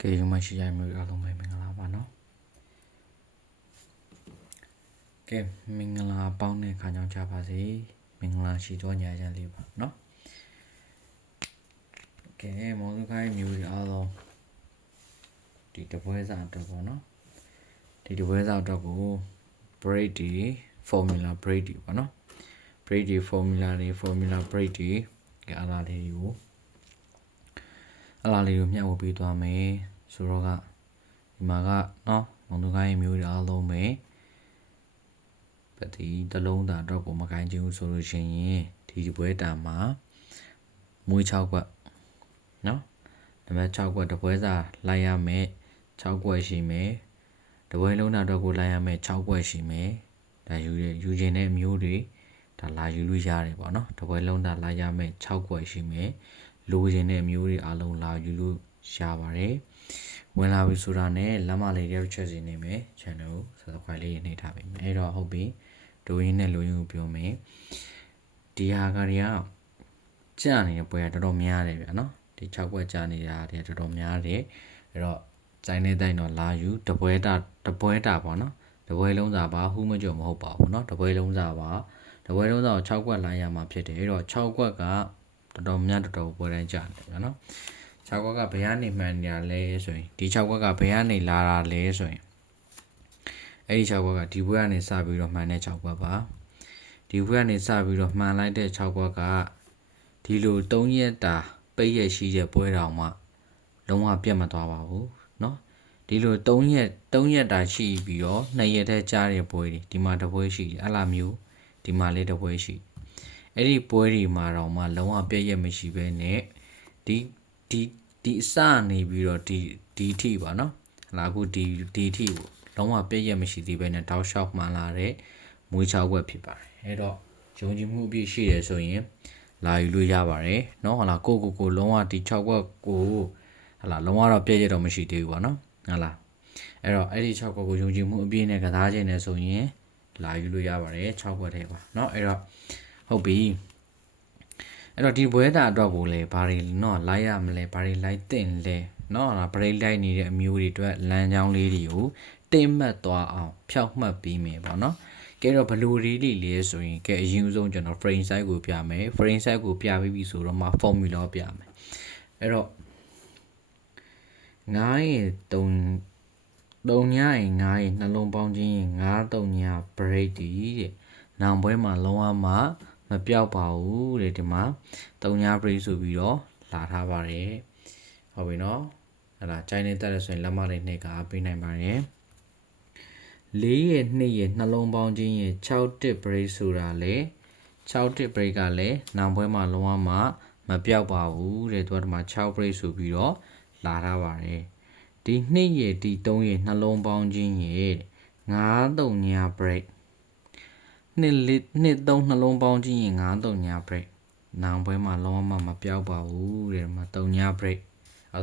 ကဲမရှိရမျိုးအားလုံးပဲမင်္ဂလာပါနော်ကဲမင်္ဂလာပေါင်းတဲ့ခါကြောင့်ကြပါစေမင်္ဂလာရှိသောညချမ်းလေးပါနော်ကဲမောင်စုခိုင်းမျိုးအားလုံးဒီတပွဲစားအတွက်ပေါ့နော်ဒီတပွဲစားအတွက်ကို break ဒီ formula break ဒီပေါ့နော် break ဒီ formula break ဒီကဲအားလားလေးကိုမျှဝေပေးသွားမယ်ဆိုတော့ကဒီမှာကနော်မောင်စုခိုင်းမျိုးအားလုံးပဲပတိတလုံးတာတော့ကိုမကိုင်းချင်ဘူးဆိုလို့ရှိရင်ဒီပွဲတာမှာမွေး6ကွက်နော်နံပါတ်6ကွက်တပွဲစာလိုက်ရမယ်6ကွက်ရှိမယ်တပွဲလုံးတာတော့ကိုလိုက်ရမယ်6ကွက်ရှိမယ်ဒါယူခြင်းတဲ့အမျိုးတွေဒါလာယူလို့ရတယ်ပေါ့နော်တပွဲလုံးတာလိုက်ရမယ်6ကွက်ရှိမယ်လိုချင်တဲ့အမျိုးတွေအလုံးလာယူလို့ရပါတယ်ဝင်လာပြီဆိုတာနဲ့လမ်းမလေးတွေချက်စီနေမယ် channel ကို subscribe လေးနှိပ်ထားပေးမယ်အဲ့တော့ဟုတ်ပြီဒိုရင်းနဲ့လိုရင်းကိုပြောမယ်ဒီဟာကတွေကကြာနေတဲ့ပွဲကတော်တော်များတယ်ဗျာနော်ဒီ6ပွဲကြာနေတာတွေတော်တော်များတယ်အဲ့တော့စိုင်းနေတိုင်းတော့လာယူတပွဲတာပေါ့နော်တပွဲလုံးစာပါဟူးမကြုံမဟုတ်ပါဘူးเนาะတပွဲလုံးစာပါတပွဲလုံးစာကို6ကွက်လာရမှာဖြစ်တယ်အဲ့တော့6ကွက်ကတော်တော်များတော်ပွဲတိုင်းကြာတယ်ဗျာနော်6ကွက်ကဘယ်ကနေမှန်နေရလဲဆိုရင်ဒီ6ကွက်ကဘယ်ကနေလာတာလဲဆိုရင်အဲ့ဒီ6ကွက်ကဒီဘွဲကနေစပြီးတော့မှန်တဲ့6ကွက်ပါဒီဘွဲကနေစပြီးတော့မှန်လိုက်တဲ့6ကွက်ကဒီလို3ရက်တာပိတ်ရက်ရှိတဲ့ပွဲတော်မှာလုံးဝပြတ်မသွားပါဘူးเนาะဒီလို3ရက်တာရှိပြီးတော့2ရက်တည်းကြားတဲ့ပွဲတွေဒီမှာတစ်ပွဲရှိတယ်အဲ့လိုမျိုးဒီမှာလေးတစ်ပွဲရှိအဲ့ဒီပွဲတွေမှာတော့မှလုံးဝပြတ်ရက်မရှိဘဲနဲ့ဒီအစနေပြီးတော့ဒီထိပါเนาะဟလာအခုဒီထိကိုလုံးဝပြည့်ရမရှိသေးပဲနဲ့တောက်လျှောက်မှန်လာတဲ့မွေး6ွက်ဖြစ်ပါတယ်အဲ့တော့ယုံကြည်မှုအပြည့်ရှိတယ်ဆိုရင်လာယူလို့ရပါတယ်เนาะဟလာကိုလုံးဝဒီ6ွက်ကိုဟလာလုံးဝတော့ပြည့်ရတော့မရှိသေးဘူးပေါ့နော်ဟလာအဲ့တော့အဲ့ဒီ6ွက်ကိုယုံကြည်မှုအပြည့်နဲ့ကစားခြင်းနဲ့ဆိုရင်လာယူလို့ရပါတယ်6ွက်ထဲပါเนาะအဲ့တော့ဟုတ်ပြီအဲ့တော့ဒီဘွဲတာအတွက်ကိုလေဘာတွေเนาะလိုက်ရမလဲဘာတွေလိုက်တင်လဲเนาะဗရိတ်လိုက်နေတဲ့အမျိုးတွေအတွက်လမ်းကြောင်းလေးတွေကိုတင်မှတ်သွားအောင်ဖြောက်မှတ်ပြီးမယ်ပေါ့နော်ကဲတော့ဘလူရီလေးလေးဆိုရင်ကဲအရင်ဆုံးကျွန်တော် frame size ကိုပြမယ် frame size ကိုပြပြီးပြီဆိုတော့မှ formula ပြမယ်အဲ့တော့9ရင်3ညရင်9ရင်နှလုံးပေါင်းခြင်းရင်9 3ည break ဒီတဲ့နောင်ပွဲမှာလုံးဝမပြောက်ပါဘူးတဲ့ဒီမှာ3ည break ဆိုပြီးတော့လာထားပါတယ်ဟုတ်ပြီနော်ဟလာချိုင်းနေတက်ရဆိုရင်လက်မလေးနှိပ်ကပေးနိုင်ပါတယ်4ရဲ့2ရဲ့နှလုံးပေါင်းခြင်းရဲ့6တစ် break ဆိုတာလေ6တစ် break ကလည်းနောင်ပွဲမှာလုံးဝမပြောက်ပါဘူးတဲ့သူကဒီမှာ6 break ဆိုပြီးတော့လာထားပါတယ်ဒီ2ရဲ့ဒီ3ရဲ့နှလုံးပေါင်းခြင်းရဲ့9 3ည break 2 3နှလုံးပေါင်းခြင်းရင်9 3ည break နောင်ပွဲမှာလုံးဝမပြောက်ပါဘူးတဲ့ဒီမှာ3ည break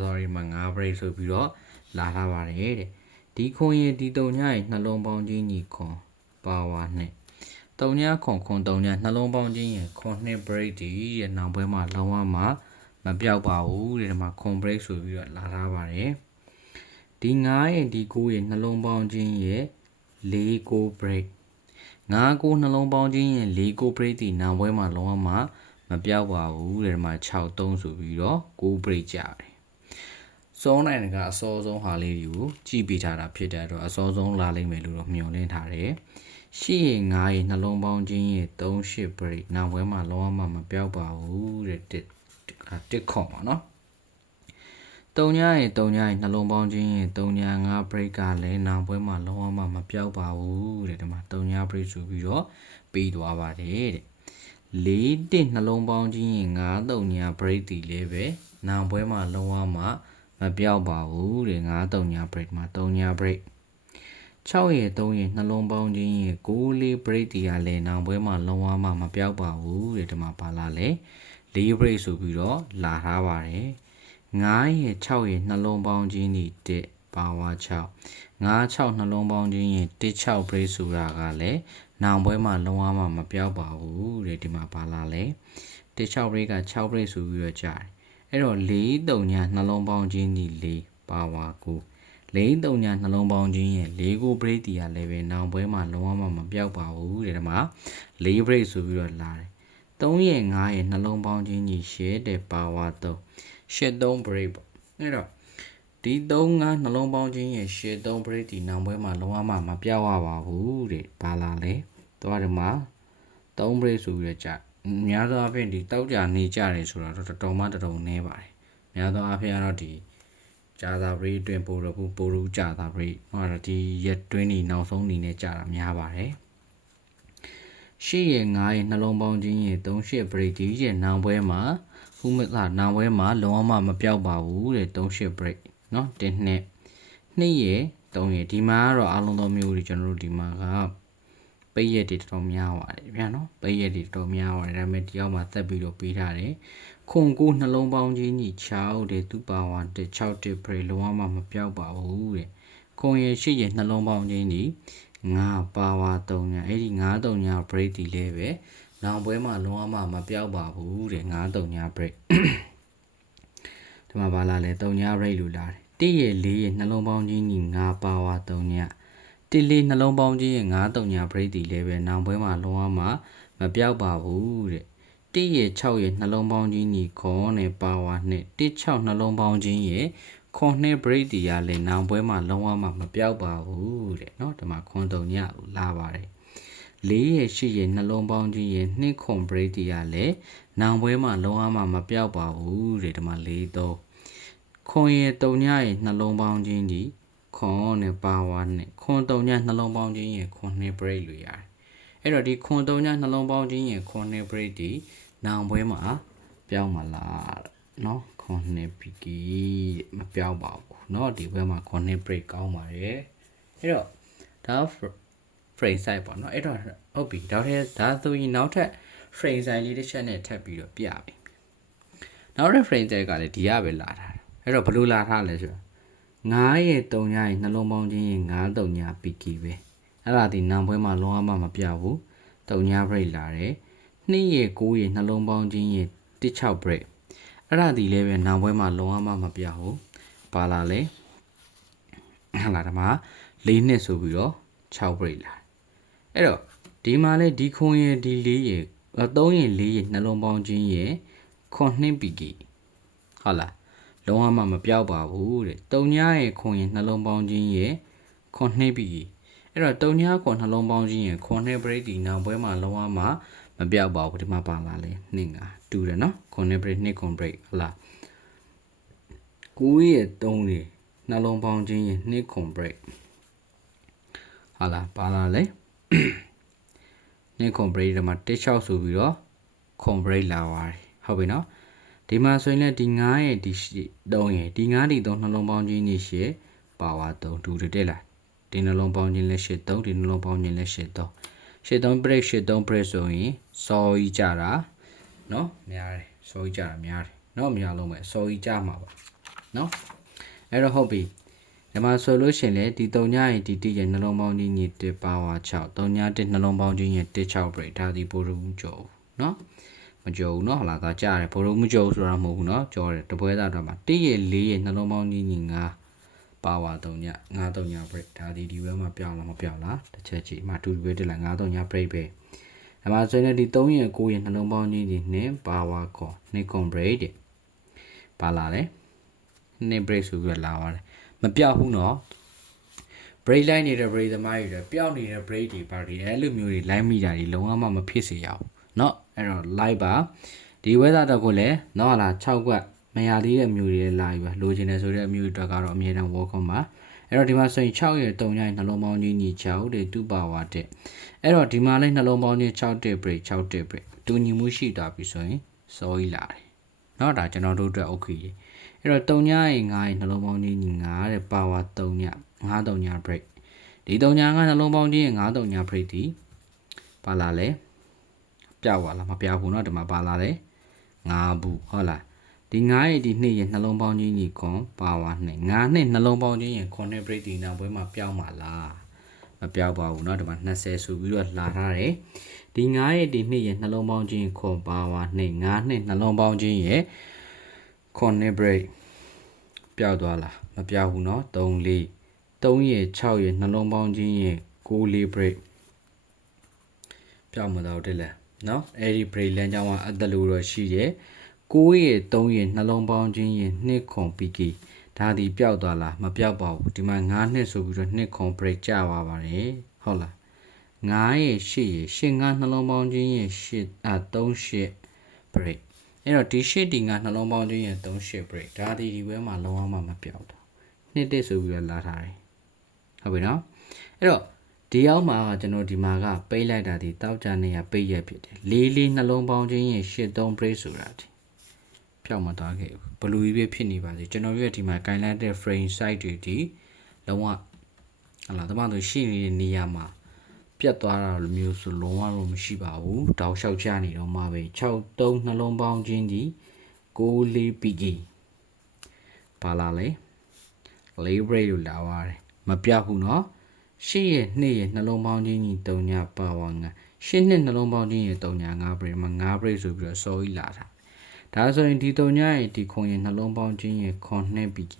sorry မှာ9 break ဆိုပြီးတော့လာထားပါတယ်တဲ့ဒီခွန်ရင်ဒီ3ညရင်နှလုံးပေါင်းခြင်းညီခွန်ပါဝါနဲ့3ညခွန်3ညနှလုံးပေါင်းခြင်းရင်ခွန်2 break ဒီရဲ့နောင်ပွဲမှာလုံးဝမပြောက်ပါဘူးတဲ့ဒီမှာခွန် break ဆိုပြီးတော့လာထားပါတယ်ဒီ9ရင်ဒီ9ရင်နှလုံးပေါင်းခြင်းရဲ့4 9 break 9 9နှလုံးပေါင်းခြင်းရင်4 9 break ဒီနောင်ပွဲမှာလုံးဝမပြောက်ပါဘူးတဲ့ဒီမှာ6 3ဆိုပြီးတော့9 break ကြတယ်စောနိုင်ကအစောဆုံးဟာလေးတွေကိုကြည့်ပေးထားတာဖြစ်တဲ့အတွက်အစောဆုံးလာလိမ့်မယ်လို့တော့မျှော်လင့်ထားတယ်ရှေ့ရင်9ရင်နှလုံးပေါင်းခြင်းရင်3 8 break နောက်ပွဲမှာလုံးဝမပြောက်ပါဘူးတဲ့တစ်ခွန်ပါနော်3ညရင်နှလုံးပေါင်းခြင်းရင်3ည5 break ကလည်းနောက်ပွဲမှာလုံးဝမပြောက်ပါဘူးတဲ့ဒီမှာ3ည break ဆိုပြီးတော့ပြီးသွားပါတယ်တဲ့4တစ်နှလုံးပေါင်းခြင်းရင်9 3ည break တီလေးပဲနောက်ပွဲမှာလုံးဝမပြောက်ပါဘူးတဲ့9 3ည break မှာ3ည break 6ရဲ့3ရဲ့နှလုံးပေါင်းခြင်းရဲ့9 4 break တီကလည်းနောက်ပွဲမှာလုံးဝမပြောက်ပါဘူးတဲ့ဒီမှာပါလာလဲ4 break ဆိုပြီးတော့လာထားပါတယ်9ရဲ့6ရဲ့နှလုံးပေါင်းခြင်းဒီ1ပါဝါ6 9 6နှလုံးပေါင်းခြင်းရဲ့1 6 break ဆိုတာကလည်းနောက်ပွဲမှာလုံးဝမပြောက်ပါဘူးတဲ့ဒီမှာပါလာလဲ1 6 break က6 break ဆိုပြီးတော့ကြာတယ်အဲ့တော့4 3ညနှလုံးပေါင်းခြင်းဒီ4 ပါဝါကိုလေးတုံညာနှလုံးပေါင်းခြင်းရဲ့လေးကို break တီရလည်းပဲနောင်ပွဲမှာလုံးဝမပြောက်ပါဘူးတဲ့ဒီမှာလေး break ဆိုပြီးတော့လာတယ်3ရဲ့5ရဲ့နှလုံးပေါင်းခြင်းကြီးရှယ်တဲ့ပါဝါ3ရှစ်3 break ပေါ့အဲ့တော့ဒီ3 5နှလုံးပေါင်းခြင်းရဲ့ရှစ်3 break တီနောင်ပွဲမှာလုံးဝမပြောက်ရပါဘူးတဲ့ဘာလာလဲတော့ဒီမှာ3 break ဆိုပြီးတော့ကြာများသောအားဖြင့်ဒီတောက်ကြနေကြတယ်ဆိုတော့တော်တော်မှတော်တော်နည်းပါတယ်များသောအားဖြင့်ကတော့ဒီကြာသာပရိအတွင်ပိုရူကြာသာပရိဟောတော့ဒီရက်တွင်းနေနောက်ဆုံးနေနဲ့ကြာတာများပါတယ်8ရဲ့9ရဲ့နှလုံးပေါင်းခြင်းရဲ့3 8 break ဒီရဲ့နောင်ပွဲမှာဥမသာနောင်ပွဲမှာလုံးဝမပြောက်ပါဘူးတဲ့3 8 break เนาะ1နှစ်2ရဲ့3ရဲ့ဒီမှာကတော့အလုံးသောမျိုးတွေကျွန်တော်တို့ဒီမှာကပိတ်ရက်တွေတော်တော်များပါတယ်ဗျာနော်ပိတ်ရက်တွေတော်တော်များပါတယ်ဒါပေမဲ့ဒီအောက်မှာသက်ပြီးတော့ပေးထားတယ်ခွန်ကိုနှလုံးပေါင်းခြင်းကြီး6တဲ့သူပါဝါတဲ့6တဲ့ပရိလုံးဝမပြောက်ပါဘူးတဲ့ခွန်ရဲ့8ရဲ့နှလုံးပေါင်းခြင်းကြီး9ပါဝါ3ညာအဲ့ဒီ9 3ညာ break ဒီလေးပဲနောင်ပွဲမှာလုံးဝမပြောက်ပါဘူးတဲ့9 3ညာ break ဒီမှာပါလာလဲ3ညာ break လို့လာတယ်1ရဲ့4ရဲ့နှလုံးပေါင်းခြင်းကြီး9ပါဝါ3ညာတိလေးနှလုံးပေါင်းခြင်းရဲ့9 3ညာ break ဒီလေးပဲနောင်ပွဲမှာလုံးဝမပြောက်ပါဘူးတဲ့1ရဲ့6ရဲ့နှလုံးပေါင်းခြင်းညီခွန်နဲ့ပါဝါနဲ့1 6နှလုံးပေါင်းခြင်းရဲ့ခွန်နဲ့ break ဒီရလဲနောင်ပွဲမှာလုံးဝမပြောက်ပါဘူးတဲ့เนาะဒီမှာခွန်3ညလာပါတယ်4ရဲ့8ရဲ့နှလုံးပေါင်းခြင်းရဲ့2ခွန် break ဒီရလဲနောင်ပွဲမှာလုံးဝမပြောက်ပါဘူးတဲ့ဒီမှာ4 3ခွန်ရဲ့3ညရဲ့နှလုံးပေါင်းခြင်းဒီခွန်နဲ့ပါဝါနဲ့ခွန်3ညနှလုံးပေါင်းခြင်းရဲ့ခွန်နဲ့ break လို့ရတယ်အဲ့တော့ဒီခွန်3ညနှလုံးပေါင်းခြင်းရဲ့ခွန်နဲ့ break ဒီနောင်ပွဲမှာပြောင်းမလားเนาะခွန်နဲ့ပီကီမပြောင်းပါဘူးเนาะဒီဘက်မှာခွန်နဲ့ break ကောင်းပါတယ်အဲ့တော့ဒါ frame size ပေါ့เนาะအဲ့တော့ဟုတ်ပြီဒါဆိုရင်နောက်ထပ် frame size လေးတစ်ချက်နဲ့ထပ်ပြီးတော့ပြပြီနောက်တဲ့ frame size ကလည်းဒီရပဲလာထားတယ်အဲ့တော့ဘယ်လိုလာထားလဲဆိုတော့9ရဲ့3ညရဲ့နှလုံးပေါင်းခြင်းရဲ့9 3ညပီကီပဲအဲ့ဒါဒီနောင်ပွဲမှာလုံးဝမပြဘူး3ည break လာတယ်2ရဲ့9ရဲ့နှလုံးပေါင်းခြင်းရဲ့16 break အဲ့ဒါဒီလည်းပဲနောင်ပွဲမှာလုံးဝမပြဘူးပါလာလဲဟာလာဒါမှာ4နှစ်ဆိုပြီးတော့6 break လာအဲ့တော့ဒီမှာလဲဒီခွန်ရဲ့ဒီ4ရဲ့3ရဲ့4ရဲ့နှလုံးပေါင်းခြင်းရဲ့ခွန်2ပီကီဟုတ်လားလုံးဝမပြောက်ပါဘူးတဲ့3ညရဲ့ခွန်ရဲ့နှလုံးပေါင်းခြင်းရဲ့ခွန်2ပီကီအဲ့တော့3ညခွန်နှလုံးပေါင်းခြင်းရဲ့ခွန်2 break ဒီနောင်ပွဲမှာလုံးဝမပြောက်ပါဘူးဒီမှာပါလာလဲ2ကတူတယ်နော်ခွန်2 break 2ခွန် break ဟုတ်လား9ရဲ့3ရဲ့နှလုံးပေါင်းခြင်းရဲ့2ခွန် break ဟုတ်လားပါလာလဲ2ခွန် break ဒီမှာ16ဆိုပြီးတော့ခွန် break လာပါတယ်ဟုတ်ပြီနော်ဒီမှာဆိုရင်လည်းဒီ9ရဲ့ဒီ3ရဲ့ဒီ9ဒီ3နှလုံးပေါင်းခြင်းကြီးရှေ့ပါဝါ3တူတယ်လားဒီနှလုံးပေါင်းခြင်းလည်းရှေ့3ဒီနှလုံးပေါင်းခြင်းလည်းရှေ့3ရှေ့3 break ရှေ့3 break ဆိုရင်စော်ကြီးကြတာเนาะများတယ်စော်ကြီးကြတာများတယ်เนาะများလုံးပဲစော်ကြီးကြမှာပါเนาะအဲ့တော့ဟုတ်ပြီဒီမှာဆိုလို့ရှိရင်လေဒီ3ညရဲ့ဒီ1ရဲ့နှလုံးပေါင်းခြင်းညီ1ပါဝါ6 3ည1နှလုံးပေါင်းခြင်းရဲ့16 break ဒါဒီပိုရုံကျော်เนาะမကြော်ဘူးเนาะဟလာသားကြားတယ်ဘိုးတို့မကြော်ဘူးဆိုတာမဟုတ်ဘူးเนาะကြော်တယ်တပွဲသားတော့မှာ1ရဲ့4ရဲ့နှလုံးပေါင်းကြီးညီ9ပါဝါ3ည9 3ည break ဒါဒီဘဲမှာပြောင်းလားမပြောင်းလားတစ်ချက်ကြည့်မှတူပဲတက်လာ9 3ည break ပဲဒါမှဆိုရင်ဒီ3ရဲ့9ရဲ့နှလုံးပေါင်းကြီးညီ2ပါဝါခေါ်2 con break တဲ့ပါလာတယ်2 break ဆိုပြီးလာပါတယ်မပြောက်ဘူးเนาะ break line နေတဲ့ break သမားတွေပျောက်နေတဲ့ break တွေပါတွေအဲ့လိုမျိုးတွေ line မိတာတွေလုံးဝမဖြစ်စေရအောင်เนาะအဲ့တော့ live ပါဒီ weather တော့ကိုလည်းเนาะလာ6ကွက်မရသေးတဲ့မျိုးတွေလာပြီပါလိုချင်တယ်ဆိုတဲ့အမျိုးတွေကတော့အမြဲတမ်း welcome ပါအဲ့တော့ဒီမှာဆိုရင်6ရဲ့3ရဲ့နှလုံးပေါင်းကြီးညီ6တဲ့2ပါဝါတဲ့အဲ့တော့ဒီမှာလည်းနှလုံးပေါင်းကြီး6တဲ့ break 6တဲ့ break တူညီမှုရှိသွားပြီဆိုရင်စောကြီးလာတယ်เนาะဒါကျွန်တော်တို့အတွက် okay အဲ့တော့3ညရဲ့9ရဲ့နှလုံးပေါင်းကြီးညီ9တဲ့ပါဝါ3ည9 3ည break ဒီ3ည9နှလုံးပေါင်းကြီးရဲ့9 3ည break ဒီပါလာလဲပြောက်ပါလားမပြောက်ဘူးเนาะဒီမှာပါလာတယ်9ဘူးဟုတ်လားဒီ9ရဲ့ဒီ2ရဲ့နှလုံးပေါင်းချင်းညီခွန်ပါဝါ2 9နဲ့နှလုံးပေါင်းချင်းရဲ့ခွန်နဲ့ break ဒီနောက်ပွဲမှာပြောက်မှာလားမပြောက်ပါဘူးเนาะဒီမှာ20ဆိုပြီးတော့လာထားတယ်ဒီ9ရဲ့ဒီ2ရဲ့နှလုံးပေါင်းချင်းခွန်ပါဝါ2 9နဲ့နှလုံးပေါင်းချင်းရဲ့ခွန်နဲ့ break ပျောက်သွားလားမပျောက်ဘူးเนาะ3ရဲ့6ရဲ့နှလုံးပေါင်းချင်းရဲ့6 break ပျောက်မတော့တယ်လေเนาะအဲ့ဒီ break လမ်းကြောင်းကအတလူတော့ရှိတယ်9ရဲ့3ရဲ့နှလုံးပေါင်းချင်းရဲ့2ခွန် PK ဒါဒီပျောက်သွားလားမပျောက်ပါဘူးဒီမှာ9နှစ်ဆိုပြီးတော့2ခွန် break ကျသွားပါတယ်ဟုတ်လား9ရဲ့8ရဲ့8 9နှလုံးပေါင်းချင်းရဲ့8 38 break အဲ့တော့ဒီ8ဒီ9နှလုံးပေါင်းချင်းရဲ့38 break ဒါဒီဘဲမှာလုံးဝမပျောက်တော့နှစ်တစ်ဆိုပြီးတော့လာထားတယ်ဟုတ်ပြီနော်အဲ့တော့ဒီအောက်မှာကျွန်တော်ဒီမှာကပိတ်လိုက်တာဒီတောက်ကြနေရပိတ်ရဖြစ်တယ်4နှလုံးပေါင်းချင်းရဲ့83 break ဆိုတာဒီဖြောက်မသွားခဲ့ဘူးဘလူးကြီးပဲဖြစ်နေပါစေကျွန်တော်ရဲ့ဒီမှာ gain လိုက်တဲ့ frame size တွေဒီလုံးဝဟလာတမန်တို့ရှိနေတဲ့နေရာမှာပြတ်သွားတာလိုမျိုးဆိုလုံးဝတော့မရှိပါဘူးတောက်လျှောက်ချနေတော့မှပဲ63နှလုံးပေါင်းချင်းဒီ64 PK ပါလာလေ4 break လို့လာပါတယ်မပြတ်ဘူးเนาะ8ရဲ့2ရဲ့နှလုံးပေါင်းချင်းကြီး3ညပါဝါငါ8နှစ်နှလုံးပေါင်းချင်းရဲ့3ည5 break မှာ5 break ဆိုပြီးတော့စော်ကြီးလာတာဒါဆိုရင်ဒီ3ညရဲ့ဒီခွန်ရဲ့နှလုံးပေါင်းချင်းရဲ့ခွန်2 PK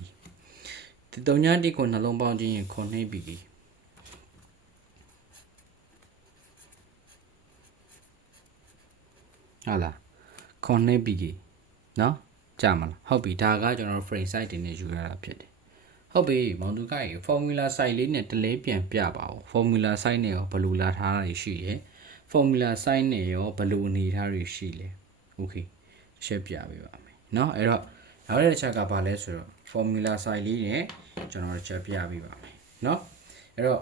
ဒီ3ညဒီခွန်နှလုံးပေါင်းချင်းရဲ့ခွန်2 PK ဟုတ်လားခွန်2 PK เนาะကြာမလားဟုတ်ပြီဒါကကျွန်တော်တို့ frame size တွေနဲ့ယူရတာဖြစ်တယ်ဟုတ်ပြီမောင်သူကရေ formula size လေးနဲ့တလဲပြန်ပြပါဦး formula size နဲ့ရောဘယ်လိုလာထားတာတွေရှိရဲ formula size နဲ့ရောဘယ်လိုအနေထားတွေရှိလဲ okay ရှင်းပြပေးပါမယ်เนาะအဲ့တော့နောက်တစ်ချက်ကဘာလဲဆိုတော့ formula size လေးနဲ့ကျွန်တော်ချက်ပြပေးပါမယ်เนาะအဲ့တော့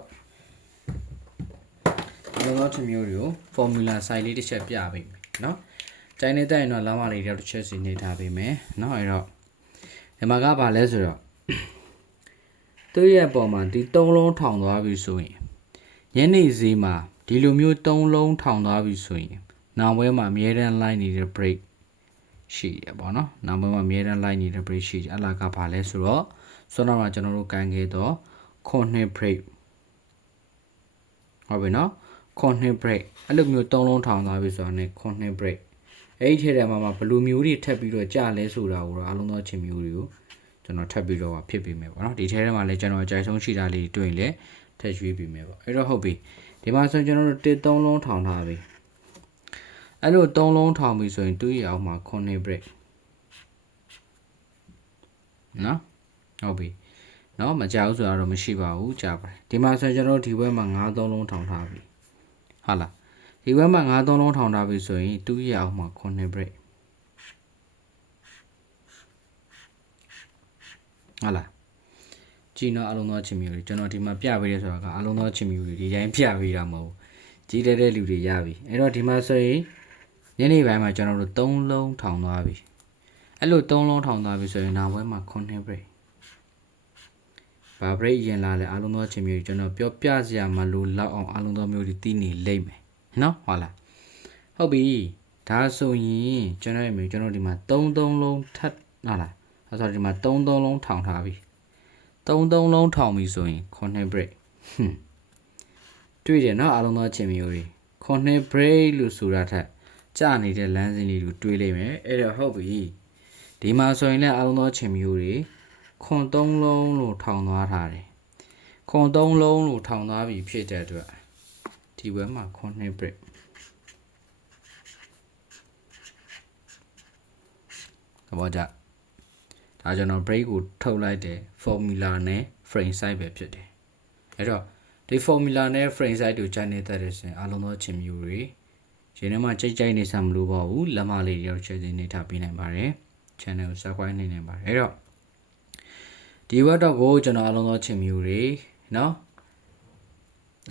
ကျွန်တော်တို့မျိုးတွေကို formula size လေးတစ်ချက်ပြပေးမယ်เนาะကျိုင်းနေတဲ့ရင်တော့လမ်းမလေးတစ်ချက်စီနေထားပေးမယ်เนาะအဲ့တော့ဒီမှာကဘာလဲဆိုတော့သူ့ရဲ့ပုံမှာဒီ3လုံးထောင်သွားပြီဆိုရင်ညနေဈေးမှာဒီလိုမျိုး3လုံးထောင်သွားပြီဆိုရင်နောက်ဘဲမှာအမြဲတမ်း line နေတဲ့ break ရှိရပေါ့နော်နောက်ဘဲမှာအမြဲတမ်း line နေတဲ့ break ရှိတယ်အလားကဘာလဲဆိုတော့ဆွမ်းတော့မှာကျွန်တော်တို့ကန်ခဲ့တော့ corner break ဟုတ်ပြီနော် corner break အဲ့လိုမျိုး3လုံးထောင်သွားပြီဆိုတာ ਨੇ corner break အဲ့ဒီထဲမှာဘလူမျိုးတွေထပ်ပြီးတော့ကြာလဲဆိုတာကိုတော့အလုံးသောချင်းမျိုးတွေကိုကျွန်တော်ထပ်ပြီးတော့ဖြစ်ပြီးမယ်ပေါ့နော်ဒီထဲထဲမှာလည်းကျွန်တော်အကြိုက်ဆုံးရှိတာလေးတွေ့ရင်လည်းထပ်ရွေးပြီးမယ်ပေါ့အဲ့တော့ဟုတ်ပြီဒီမှာဆိုကျွန်တော်တို့3လုံးထောင်ထားပြီအဲ့လို3လုံးထောင်ပြီဆိုရင်တူးရအောင်မှာ corner break နော်ဟုတ်ပြီနော်မကြောက်ဆိုတော့မရှိပါဘူးကြာပါတယ်ဒီမှာဆိုကျွန်တော်တို့ဒီဘက်မှာ9 3လုံးထောင်ထားပြီဟုတ်လားဒီဘက်မှာ9 3လုံးထောင်ထားပြီဆိုရင်တူးရအောင်မှာ corner break ဟုတ်လားကြည်နော်အလုံးသောချင်းမျိုးတွေကျွန်တော်ဒီမှာပြပေးရဆိုတာကအလုံးသောချင်းမျိုးတွေဒီတိုင်းပြပေးတာမဟုတ်ကြီးတဲ့လူတွေရပြီအဲ့တော့ဒီမှာဆိုရင်ညနေပိုင်းမှာကျွန်တော်တို့3လုံးထောင်သွားပြီအဲ့လို3လုံးထောင်သွားပြီဆိုရင်နောက်ဘက်မှာ corner break ဘာ break ရင်လာလဲအလုံးသောချင်းမျိုးတွေကျွန်တော်ပြောပြစရာမလိုလောက်အောင်အလုံးသောမျိုးတွေတည်နေလိမ့်မယ်နော်ဟုတ်လားဟုတ်ပြီဒါဆိုရင်ကျွန်တော်ဒီမှာ3လုံးထပ်ဟုတ်လားအဲ့ဆိုဒီမှာ3လုံးထောင်ထားပြီ3လုံးထောင်ပြီဆိုရင် corner break တွေ့တယ်နော်အလုံးသောချင်းမျိုးတွေ corner break လို့ဆိုတာထက်ကြာနေတဲ့လမ်းစဉ်လေးတွေတွေးလိုက်မယ်အဲ့တော့ဟုတ်ပြီဒီမှာဆိုရင်လည်းအလုံးသောချင်းမျိုးတွေခွန်3လုံးလို့ထောင်သွားထားတယ်ခွန်3လုံးလို့ထောင်သွားပြီဖြစ်တဲ့အတွက်ဒီဘက်မှာ corner break ဘောကြဒါကျွန်တော် break ကိုထုတ်လိုက်တဲ့ formula နဲ့ frame size ပဲဖြစ်တယ်အဲ့တော့ဒီ formula နဲ့ frame size ကိုကြားနေတတ်တဲ့ဆိုရင်အလုံးသောချင်းမျိုးတွေရင်းနှီးမှကြိတ်နေစမ်းမလို့ပါဘူးလက်မလေးတွေချက်ချင်းနေထားပေးနိုင်ပါတယ် channel ကို subscribe နေနိုင်ပါတယ်အဲ့တော့ဒီဘက်တော့ကိုကျွန်တော်အလုံးသောချင်းမျိုးတွေเนาะ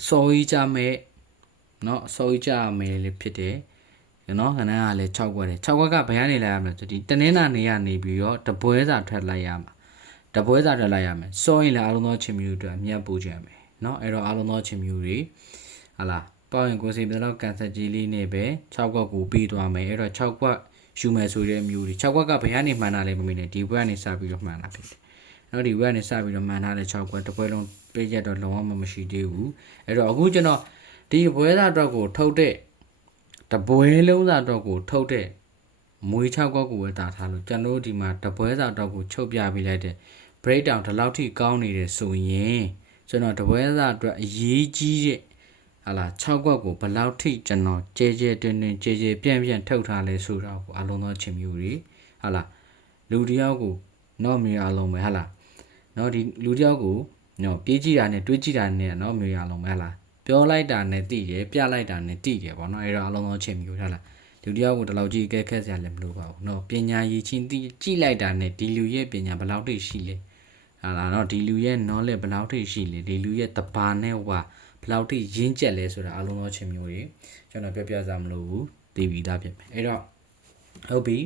စော်ကြီးကြမဲ့เนาะစော်ကြီးကြမယ်လေးဖြစ်တယ်နော်ခဏကလည်း6ခွက်တယ်6ခွက်ကဘယ်ကနေလိုက်ရမလဲဆိုဒီတနင်္လာနေ့ကနေပြီးတော့တပွဲစာထွက်လိုက်ရမှာတပွဲစာထွက်လိုက်ရမယ်စောရင်လည်းအလုံးသောချင်းမျိုးတွေအမြတ်ပို့ကြမယ်နော်အဲ့တော့အလုံးသောချင်းမျိုးတွေဟာလားပေါ့ရင်ကိုစီပြတော့ကန်ဆယ်ကြီးလေးနဲ့ပဲ6ခွက်ကိုပြီးသွားမယ်အဲ့တော့6ခွက်ယူမယ်ဆိုတဲ့မျိုးတွေ6ခွက်ကဘယ်ကနေမှန်တာလဲမမေးနဲ့ဒီဘက်ကနေစပြီးတော့မှန်တာဖြစ်တယ်နော်ဒီဘက်ကနေစပြီးတော့မှန်ထားတဲ့6ခွက်တပွဲလုံးပြည့်ရတော့လုံးဝမရှိသေးဘူးအဲ့တော့အခုကျွန်တော်ဒီပွဲစာအတွက်ကိုထုတ်တဲ့တပွဲလုံးစာတော့ကိုထုတ်တဲ့မွေး6ခွက်ကိုပဲတာထားလို့ကျွန်တော်ဒီမှာတပွဲစာတော့ကိုချုပ်ပြပေးလိုက်တဲ့ breakdown ဒီလောက်ထိကောင်းနေတယ်ဆိုရင်ကျွန်တော်တပွဲသားအတွက်အရေးကြီးတဲ့ဟာလား6ကွက်ကိုဘယ်လောက်ထိကျွန်တော်ကြဲကြဲတွင်တွင်ကြဲကြဲပြန့်ပြန့်ထုတ်ထားလဲဆိုတော့အလုံးသောချင်းမျိုးတွေဟာလားလူတယောက်ကိုတော့မျိုးအလုံးပဲဟာလားနော်ဒီလူတယောက်ကိုနော်ပြေးကြည့်တာနဲ့တွေးကြည့်တာနဲ့နော်မျိုးအလုံးပဲဟာလားပြောလိုက်တာနဲ့တိတယ်ပြလိုက်တာနဲ့တိတယ်ပေါ့နော်အဲ့တော့အလုံးသောချင်းမျိုးဟာလားလူတယောက်ကိုဒီလောက်ကြီးကဲခက်စရာလည်းမလိုပါဘူးနော်ပညာရည်ချင်းကြည့်လိုက်တာနဲ့ဒီလူရဲ့ပညာဘယ်လောက်ထိရှိလဲဟာလားနော်ဒီလူရဲ့ knowledge ဘယ်လောက်ထိရှိလဲဒီလူရဲ့တဘာနဲ့ဟွာဘယ်လောက်ထိရင်းကျက်လဲဆိုတာအလုံးသောချင်းမျိုးတွေကျွန်တော်ပြောပြစားမလို့ဘူးသိပြီးသားဖြစ်မယ်အဲ့တော့ဟုတ်ပြီ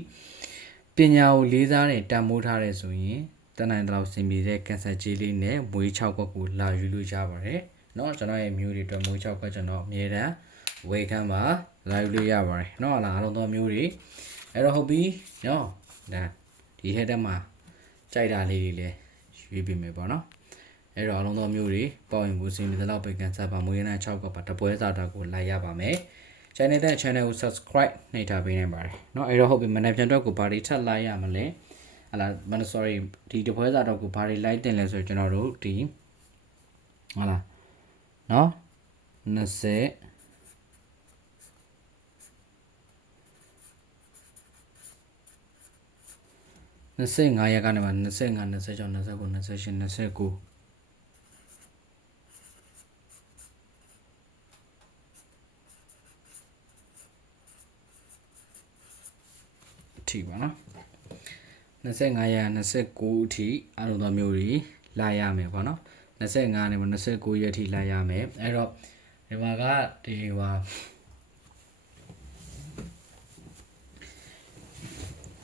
ပညာကိုလေးစားတယ်တန်မိုးထားတယ်ဆိုရင်တန်နိုင်တော့စင်ပြေတဲ့ကန်ဆာကြီးလေးနဲ့မွေး6ခွက်ကိုလာယူလို့ရပါတယ်เนาะကျွန်တော်ရဲ့မျိုးတွေအတွက်မွေး6ခွက်ကျွန်တော်အမြဲတမ်းဝေခမ်းပါလာယူလို့ရပါတယ်เนาะဟာလားအားလုံးသောမျိုးတွေအဲ့တော့ဟုတ်ပြီเนาะဒါဒီထက်တက်မှာကြိုက်တာလေးတွေလည်းရွေးပေးမယ်ပေါ့เนาะအဲ့တော့အားလုံးသောမျိုးတွေပေါ့ရင်ဘူးစင်ပြေတဲ့လောက်ပဲကန်ဆာပါမွေးနိုင်6ခွက်ပါတပွဲစားတာကိုလိုက်ရပါမယ်channel တဲ့ channel ကို subscribe နှိပ်ထားပေးနေပါတယ်เนาะအဲ့တော့ဟုတ်ပြီမနေ့ပြန်တော့ကိုဘာတွေထပ်လိုက်ရမလဲဟလာမန sorry ဒီတပွဲစားတော့ကိုဘာတွေလိုက်တင်လဲဆိုကျွန်တော်တို့ဒီဟလာเนาะ20 25ရက်ကနေမှ25 26 29 28 29ထိပါနော်25ရက်29အထိအားလုံးသောမျိုးတွေလာရမယ်ပေါ့နော်25နဲ့29ရက်ထိလာရမယ်အဲ့တော့ဒီမှာကဒီဟာ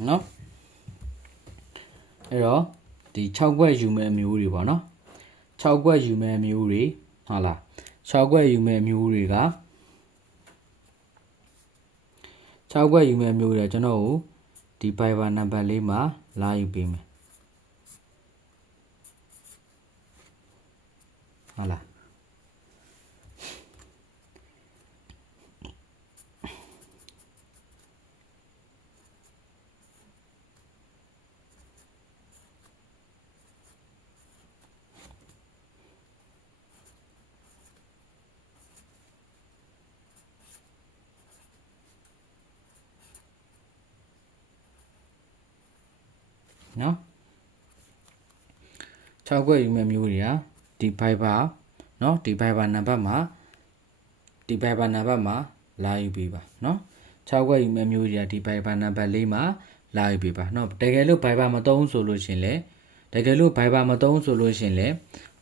နော်အဲ့တော့ဒီ6ခွက်ယူမဲ့မျိုးတွေပေါ့နော်6ခွက်ယူမဲ့မျိုးတွေဟုတ်လား6ခွက်ယူမဲ့မျိုးတွေက6ခွက်ယူမဲ့မျိုးတွေကျွန်တော်ကိုဒီ Viber နံပါတ်လေးမှာလာယူပေးမယ်ဟုတ်လားနော်6ခွက်ယူမဲ့မျိုးတွေကဒီ Viber နော်ဒီ Viber နံပါတ်မှာလာယူပေးပါနော်6ခွက်ယူမဲ့မျိုးတွေကဒီ Viber နံပါတ်လေးမှာလာယူပေးပါနော်တကယ်လို့ Viber မသုံးဆိုလို့ရှင်လေ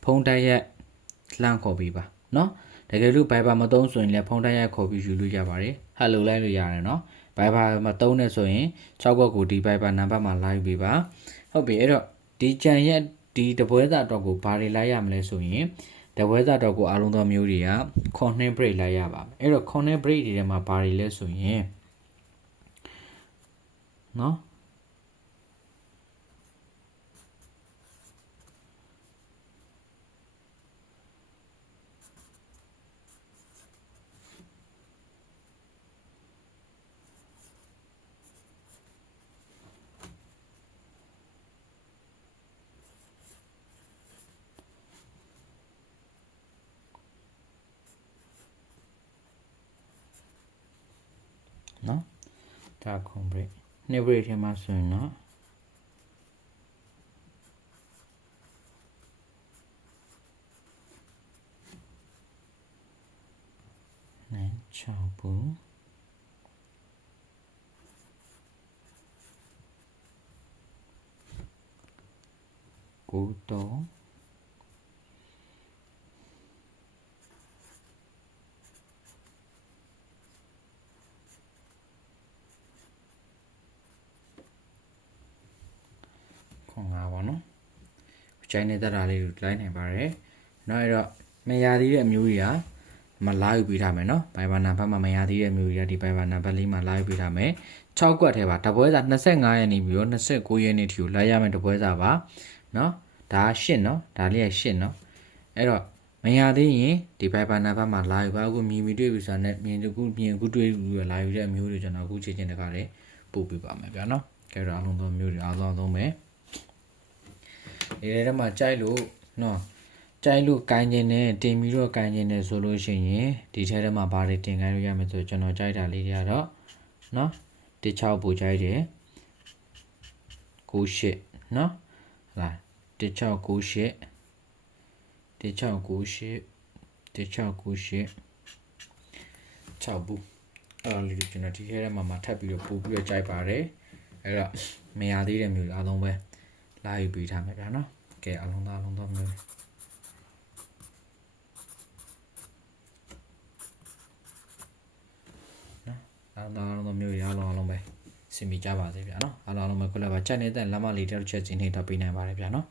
ဖုန်းတိုက်ရိုက်လှမ်းခေါ်ပေးပါနော်တကယ်လို့ Viber မသုံးဆိုရင်လည်းဖုန်းတိုက်ရိုက်ခေါ်ပြီးယူလို့ရပါတယ်ဟယ်လိုလိုက်လို့ရတယ်နော် Viber မသုံးနဲ့ဆိုရင်6ခွက်ကိုဒီ Viber နံပါတ်မှာလာယူပေးပါဟုတ်ပြီအဲ့တော့ဒီကြံရက်ဒီတပွဲသားတော့ကိုဘာတွေလိုက်ရမလဲဆိုရင်တပွဲသားတော့ကိုအားလုံးသောမျိုးတွေက corner break လိုက်ရပါမယ်အဲ့တော့ corner break တွေထဲမှာဘာတွေလဲဆိုရင်နော်နော်ဒါခွန် break နှစ် break ထဲမှာဆိုရင်တော့နဲ့6ဘူးကိုတော့ခွန်5ပါနော်ချိုင်းနေတဲ့တာလေးကိုလိုက်နိုင်ပါတယ်နောက်အဲ့တော့မရသေးတဲ့အမျိုးတွေကမလာယူပေးထားမယ်နော် Viber နံပါတ်မှာမရသေးတဲ့အမျိုးတွေကဒီ Viber နံပါတ်လေးမှာလာယူပေးထားမယ်6ကွက်ထဲပါတပွဲစား25ရက်နေပြီးတော့29ရက်နေ့ထိကိုလာရမယ်တပွဲစားပါနော်ဒါ8နော်ဒါလေးက8နော်အဲ့တော့မရသေးရင်ဒီ Viber နံပါတ်မှာလာယူပါအခုမြင်ပြီးတွေ့ပြီဆိုတော့မြင်အခုတွေ့ပြီးလာယူတဲ့အမျိုးတွေကျွန်တော်အခုချိန်ချင်းတခါလေးပို့ပေးပါမယ်ဗျာနော်ကြိုက်တော့အားလုံးသောမျိုးတွေအားလုံးပဲ ဒီထဲမှာကြိုက်လို့နော်ကြိုက်လို့ကိုင်းခြင်းနဲ့တင်ပြီးတော့ကိုင်းခြင်းနဲ့ဆိုလို့ရှိရင်ဒီထဲမှာဘာတွေတင်ကိုင်းလို့ရမလဲဆိုကျွန်တော်ကြိုက်တာလေးတွေကတော့နော်16ပို့ကြိုက်တယ်98နော်ဟလာ1698 1698 1698 6ဘူးအဲ့လိုလေးကျွန်တော်ဒီထဲမှာထပ်ပြီးတော့ပို့ပြီးတော့ကြိုက်ပါတယ်အဲ့တော့မရသေးတဲ့မျိုးအားလုံးပဲလာယူပေးထားမယ်ဗျာနော်ကဲအလုံးသားမျိုးနော်အားလုံးမျိုးအားလုံးပဲစင်မိကြပါစေဗျာနော်အားလုံးပဲခုလည်းပါချက်နေတဲ့လမ်းမလေးတစ်ချက်ချင်းနေတာပေးနိုင်ပါတယ်ဗျာနော်